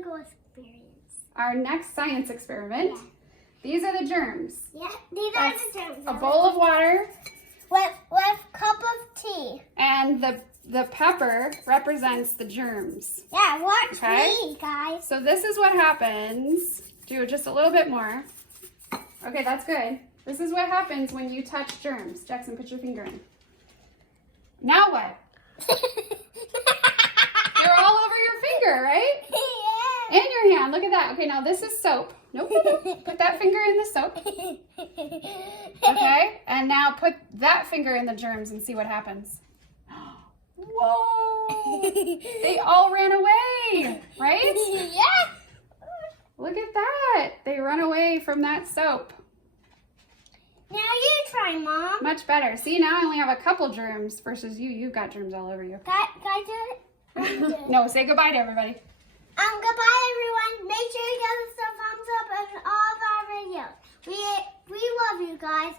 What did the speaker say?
chemical experience. Our next science experiment. Yeah. These are the germs. Yeah, these are the germs. A bowl of water. With a cup of tea. And the pepper represents the germs. Yeah, watch me, guys. So this is what happens. Do just a little bit more. Okay, that's good. This is what happens when you touch germs. Jackson, put your finger in. Now what? They're all over your finger, right? Yeah. And your hand. Look at that. Okay, now this is soap. Nope. Put that finger in the soap. Okay, and now put that finger in the germs and see what happens. Whoa! They all ran away, right? Yeah. Look at that. They run away from that soap. Now you try, Mom. Much better. See, now I only have a couple germs versus you. You've got germs all over you. Can I do it? No, say goodbye to everybody. Goodbye, everyone. Make sure you give us a thumbs up on all of our videos. We love you guys.